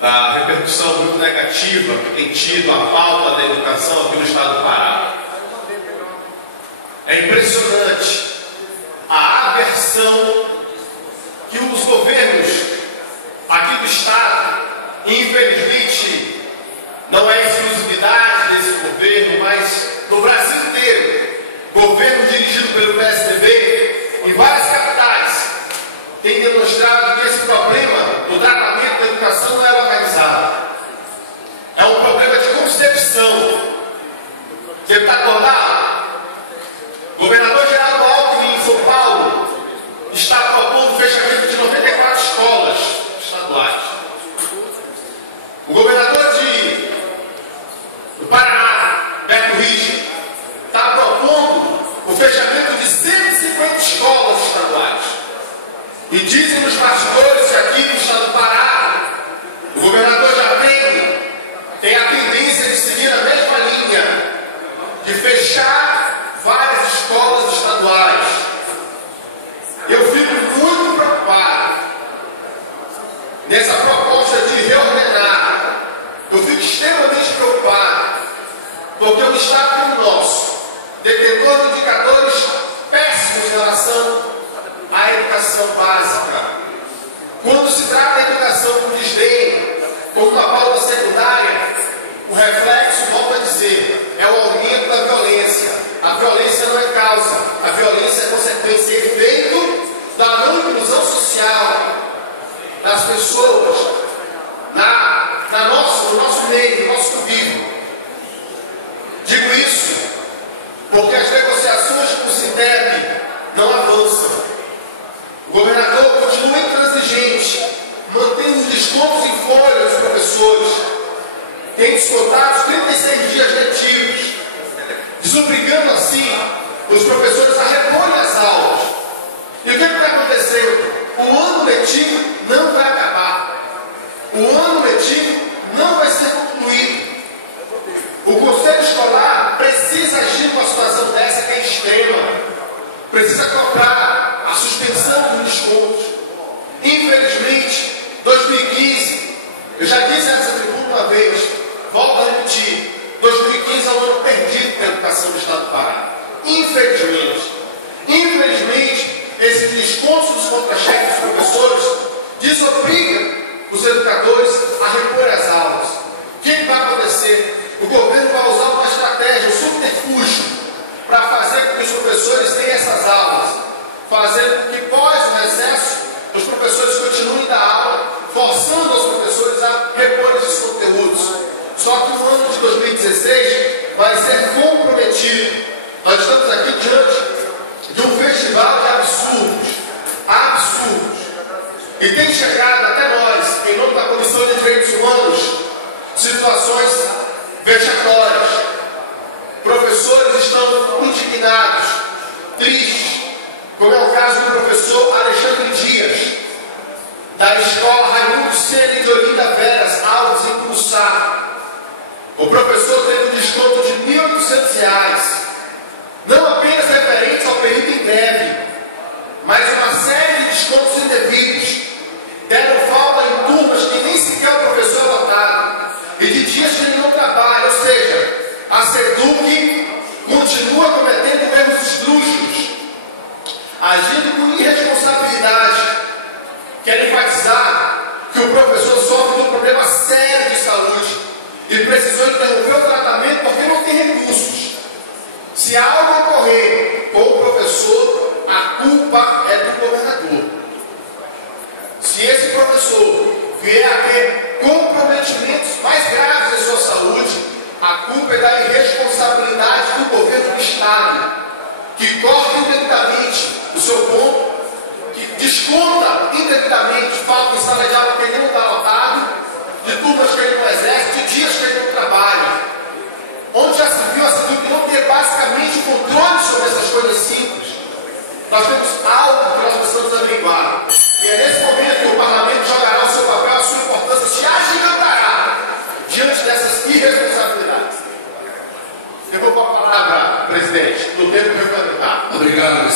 da repercussão muito negativa que tem tido a falta da educação aqui no estado do Pará. É impressionante a aversão que os governos aqui do estado, infelizmente, não é exclusividade desse governo, mas no Brasil inteiro, governo dirigido pelo PSDB, em várias capitais, tem demonstrado que esse problema do tratamento da educação não é localizado. É um problema de concepção. Você está acordado? O governador Geraldo Alckmin, em São Paulo, está propondo o fechamento de 94 escolas estaduais. O governador do Paraná, Beto Richa, está propondo o fechamento de 150 escolas estaduais. E dizem os bastidores que aqui no estado do Pará, o governador já tem a tendência de seguir a mesma linha, de fechar várias escolas estaduais. Eu fico muito preocupado nessa proposta de reordenar. Eu fico extremamente preocupado, porque o estado como o nosso, detentor de indicadores péssimos em relação à educação básica. Quando se trata da educação com desdém, como a pauta secundária, o reflexo, volto a dizer, é o aumento da violência. A violência não é causa, a violência é consequência e efeito da não inclusão social das pessoas no nosso meio, no nosso convívio. Digo isso porque as negociações com o SINDEP não avançam. O governador continua intransigente, mantendo descontos em folha dos professores. Tem descontado 36 dias letivos, desobrigando assim os professores a reporem as aulas. E o que está acontecendo? O ano letivo não vai acabar. O ano letivo não vai ser concluído. O conselho escolar precisa agir numa situação dessa que é extrema. Precisa cobrar a suspensão dos descontos. Infelizmente, 2015, eu já disse nessa tribuna uma vez, volto a repetir, 2015 é um ano perdido para a educação do estado do Pará. Infelizmente, esse desconto dos contra-cheques dos professores desobriga os educadores a repor as aulas. O que vai acontecer? O governo vai usar uma estratégia, um subterfúgio, para fazer com que os professores tenham essas aulas, fazendo com que, pós o recesso, os professores continuem da aula, forçando os professores a repor esses conteúdos. Só que o ano de 2016 vai ser comprometido. Nós estamos aqui diante de um festival de absurdos. E tem chegado até nós, em nome da Comissão de Direitos Humanos, situações vexatórias. Professores estão indignados, tristes, como é o caso do professor Alexandre Dias, da escola Raimundo Sena de Olinda Veras, Alves em Curuçá. O professor teve um desconto de R$ 1.800, não apenas referente ao período em greve, mas uma série de descontos indevidos. Deram falta em turmas que nem sequer o professor é lotado, e de dias que ele não trabalha, ou seja, a SEDUC continua cometendo erros esdrúxulos, agindo com irresponsabilidade. Quero enfatizar que o professor sofre de um problema sério de saúde e precisou interromper o tratamento porque não tem recursos. Se algo ocorrer com o professor, a culpa é do governador. Se esse professor vier a ter comprometimentos mais graves em sua saúde, a culpa é da irresponsabilidade do governo do estado, que corta indevidamente o seu ponto, que desconta indevidamente falta em sala de aula que ele não está lotado, de turmas que ele não exerce, de dias que ele não trabalha. Onde já se viu essa dúvida não ter basicamente controle sobre essas coisas simples. Nós temos algo que nós precisamos averiguar. E é nesse momento que o parlamento jogará o seu papel, a sua importância, se agigantará diante dessas irresponsabilidades. Eu vou com a palavra, presidente, no tempo regulamentar. Obrigado,